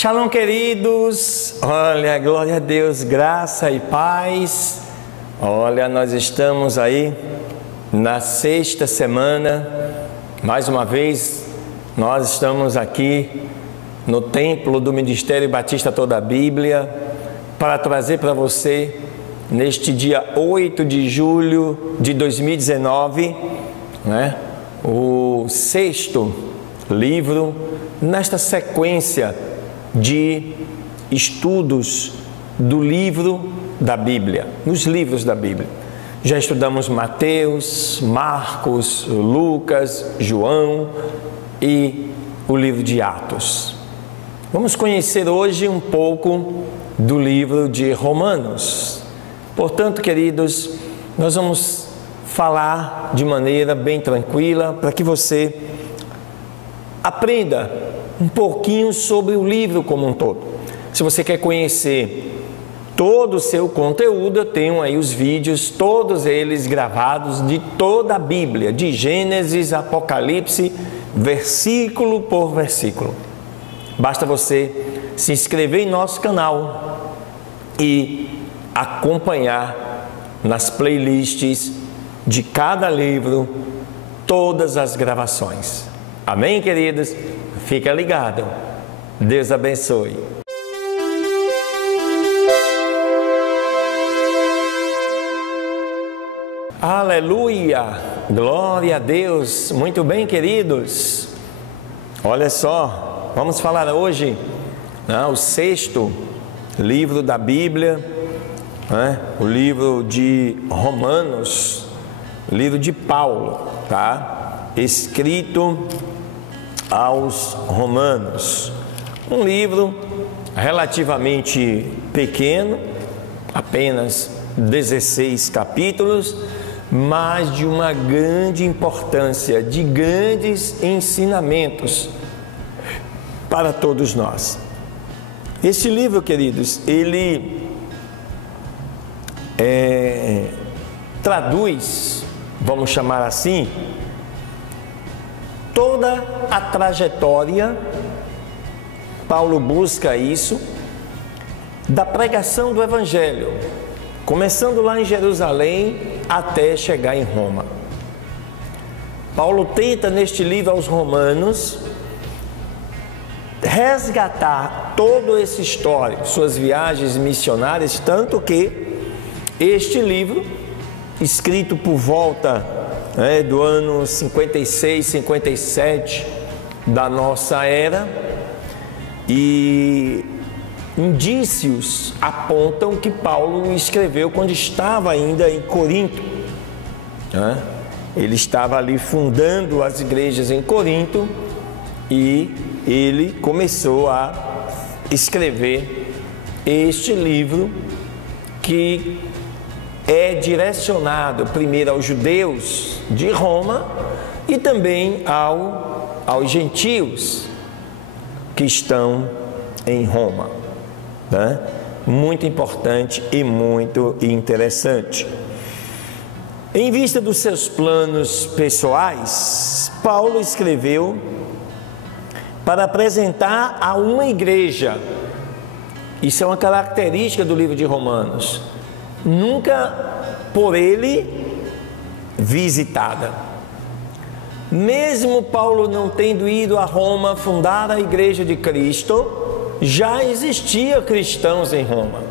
Shalom, queridos. Olha, glória a Deus, graça e paz. Olha, nós estamos aí na sexta semana. Mais uma vez, nós estamos aqui no templo do Ministério Batista Toda a Bíblia para trazer para você, neste dia 8 de julho de 2019, o sexto livro nesta sequência de estudos do livro da Bíblia, nos livros da Bíblia. Já estudamos Mateus, Marcos, Lucas, João e o livro de Atos. Vamos conhecer hoje um pouco do livro de Romanos. Portanto, queridos, nós vamos falar de maneira bem tranquila para que você aprenda um pouquinho sobre o livro como um todo. Se você quer conhecer todo o seu conteúdo, eu tenho aí os vídeos, todos eles gravados de toda a Bíblia, de Gênesis, Apocalipse, versículo por versículo. Basta você se inscrever em nosso canal e acompanhar nas playlists de cada livro todas as gravações. Amém, queridos? Fica ligado. Deus abençoe. Aleluia! Glória a Deus! Muito bem, queridos. Olha só, vamos falar hoje o sexto livro da Bíblia, o livro de Romanos, o livro de Paulo, tá? Escrito aos Romanos. Um livro relativamente pequeno, apenas 16 capítulos, mas de uma grande importância, de grandes ensinamentos para todos nós. Este livro, queridos, ele traduz, vamos chamar assim, toda a trajetória, Paulo busca isso, da pregação do Evangelho, começando lá em Jerusalém até chegar em Roma. Paulo tenta neste livro aos Romanos resgatar todo esse histórico, suas viagens missionárias, tanto que este livro, escrito por volta do ano 56, 57 da nossa era, e indícios apontam que Paulo escreveu quando estava ainda em Corinto. Ele estava ali fundando as igrejas em Corinto e ele começou a escrever este livro que é direcionado primeiro aos judeus de Roma e também aos gentios que estão em Roma. Muito importante e muito interessante. Em vista dos seus planos pessoais, Paulo escreveu para apresentar a uma igreja. Isso é uma característica do livro de Romanos. Nunca por ele visitada. Mesmo Paulo não tendo ido a Roma fundar a igreja de Cristo, já existia cristãos em Roma.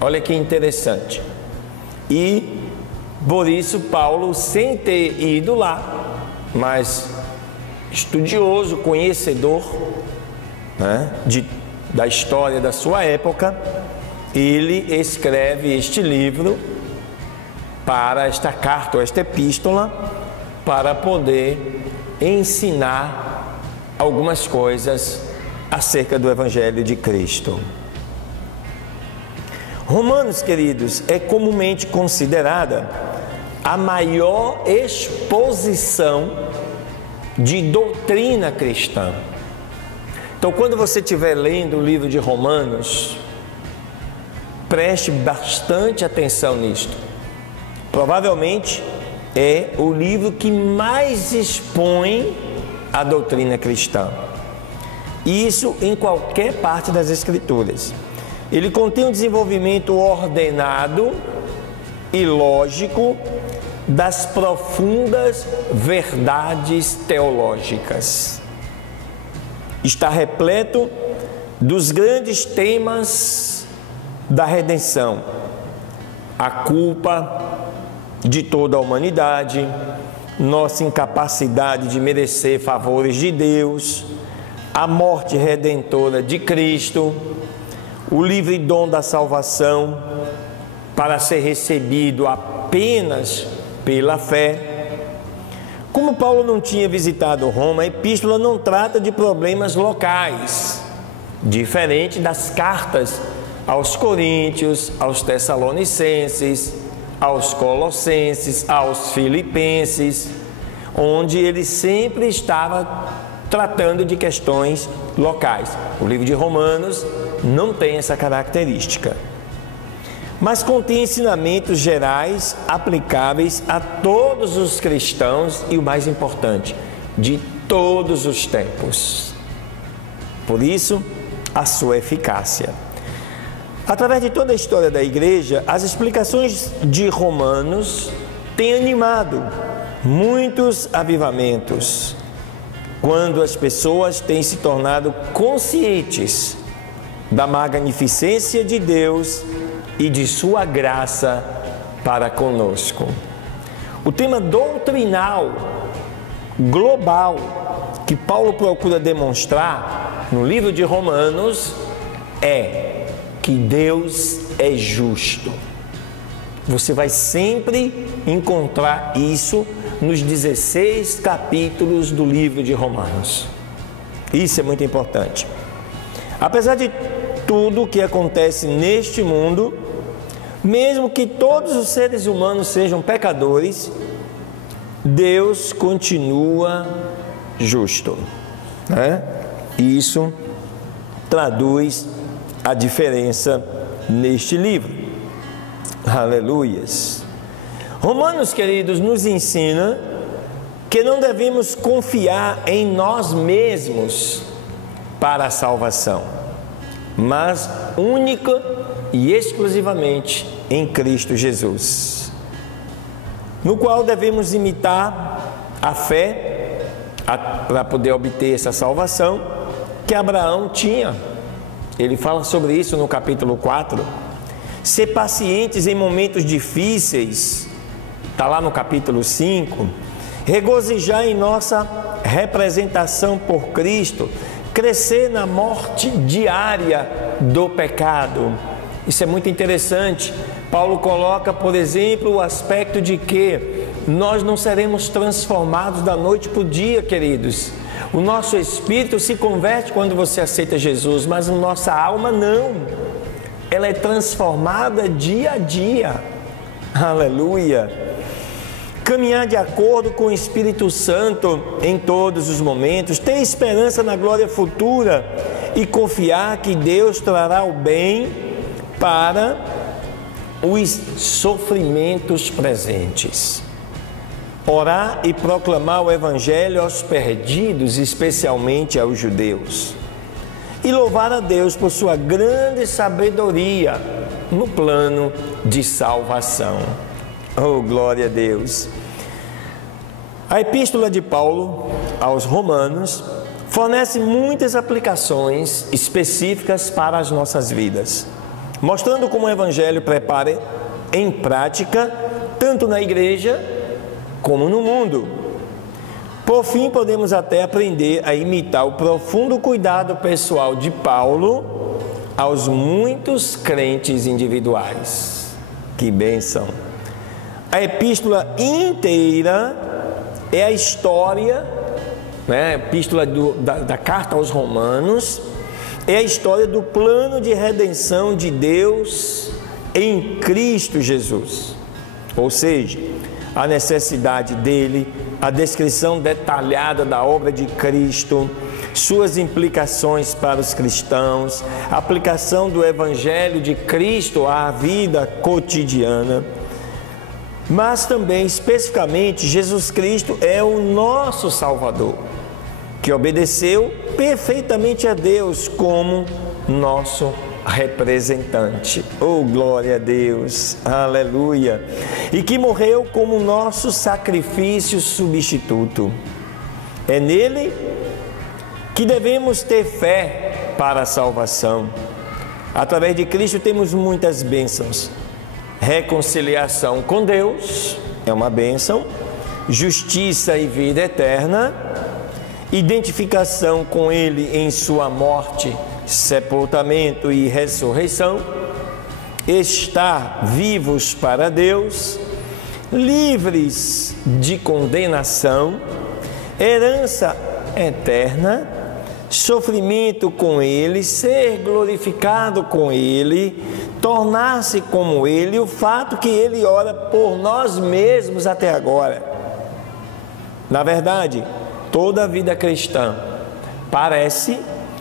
Olha que interessante. E por isso Paulo, sem ter ido lá, mas estudioso, conhecedor da história da sua época, ele escreve este livro para esta carta, ou esta epístola, para poder ensinar algumas coisas acerca do Evangelho de Cristo. Romanos, queridos, é comumente considerada a maior exposição de doutrina cristã. Então, quando você estiver lendo o livro de Romanos, preste bastante atenção nisto. Provavelmente é o livro que mais expõe a doutrina cristã. Isso em qualquer parte das Escrituras. Ele contém um desenvolvimento ordenado e lógico das profundas verdades teológicas. Está repleto dos grandes temas da redenção: a culpa de toda a humanidade, nossa incapacidade de merecer favores de Deus, a morte redentora de Cristo, o livre dom da salvação para ser recebido apenas pela fé. Como Paulo não tinha visitado Roma, a epístola não trata de problemas locais, diferente das cartas aos Coríntios, aos Tessalonicenses, aos Colossenses, aos Filipenses, onde ele sempre estava tratando de questões locais. O livro de Romanos não tem essa característica, mas contém ensinamentos gerais aplicáveis a todos os cristãos e, o mais importante, de todos os tempos. Por isso, a sua eficácia. Através de toda a história da igreja, as explicações de Romanos têm animado muitos avivamentos, quando as pessoas têm se tornado conscientes da magnificência de Deus e de sua graça para conosco. O tema doutrinal global que Paulo procura demonstrar no livro de Romanos é que Deus é justo. Você vai sempre encontrar isso nos 16 capítulos do livro de Romanos. Isso é muito importante. Apesar de tudo o que acontece neste mundo, mesmo que todos os seres humanos sejam pecadores, Deus continua justo, né? E isso traduz a diferença neste livro. Aleluias! Romanos, queridos, nos ensina que não devemos confiar em nós mesmos para a salvação, mas única e exclusivamente em Cristo Jesus, no qual devemos imitar a fé para poder obter essa salvação que Abraão tinha. Ele fala sobre isso no capítulo 4. Ser pacientes em momentos difíceis, está lá no capítulo 5. Regozijar em nossa representação por Cristo, crescer na morte diária do pecado. Isso é muito interessante. Paulo coloca, por exemplo, o aspecto de que nós não seremos transformados da noite para o dia, queridos. O nosso espírito se converte quando você aceita Jesus, mas a nossa alma não. Ela é transformada dia a dia. Aleluia! Caminhar de acordo com o Espírito Santo em todos os momentos, ter esperança na glória futura e confiar que Deus trará o bem para os sofrimentos presentes. Orar e proclamar o Evangelho aos perdidos, especialmente aos judeus. E louvar a Deus por sua grande sabedoria no plano de salvação. Oh, glória a Deus! A epístola de Paulo aos Romanos fornece muitas aplicações específicas para as nossas vidas, mostrando como o Evangelho prepara em prática, tanto na igreja como no mundo. Por fim, podemos até aprender a imitar o profundo cuidado pessoal de Paulo aos muitos crentes individuais. Que bênção! A epístola inteira é a história, né? A epístola da carta aos Romanos é a história do plano de redenção de Deus em Cristo Jesus. Ou seja, a necessidade dele, a descrição detalhada da obra de Cristo, suas implicações para os cristãos, a aplicação do Evangelho de Cristo à vida cotidiana. Mas também, especificamente, Jesus Cristo é o nosso Salvador. que obedeceu perfeitamente a Deus como nosso representante. Oh, glória a Deus, aleluia! E que morreu como nosso sacrifício substituto. É nele que devemos ter fé para a salvação. Através de Cristo temos muitas bênçãos. Reconciliação com Deus é uma bênção, justiça e vida eterna, identificação com Ele em sua morte, sepultamento e ressurreição, estar vivos para Deus, livres de condenação, herança eterna, sofrimento com Ele, ser glorificado com Ele, tornar-se como Ele, o fato que Ele ora por nós mesmos até agora. Na verdade, toda a vida cristã parece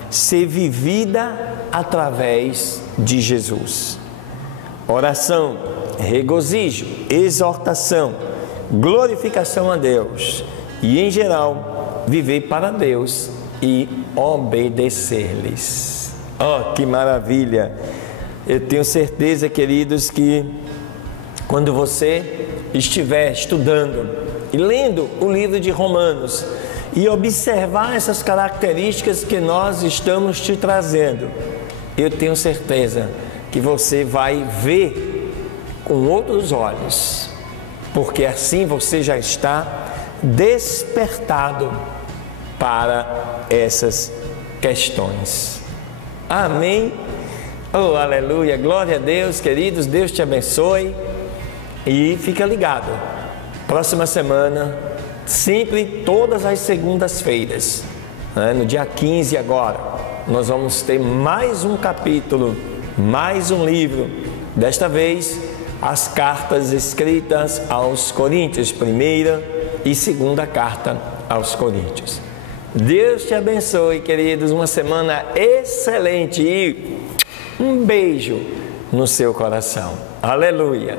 ser vivida através de Jesus. Oração, regozijo, exortação, glorificação a Deus e, em geral, viver para Deus e obedecer-lhes. Oh, que maravilha! Eu tenho certeza, queridos, que quando você estiver estudando e lendo o livro de Romanos e observar essas características que nós estamos te trazendo, eu tenho certeza que você vai ver com outros olhos, porque assim você já está despertado para essas questões. Amém? Oh, aleluia, glória a Deus, queridos, Deus te abençoe e fica ligado. Próxima semana, sempre todas as segundas-feiras, né? No dia 15 agora, nós vamos ter mais um capítulo, mais um livro, desta vez as cartas escritas aos Coríntios, primeira e segunda carta aos Coríntios. Deus te abençoe, queridos, uma semana excelente e um beijo no seu coração. Aleluia!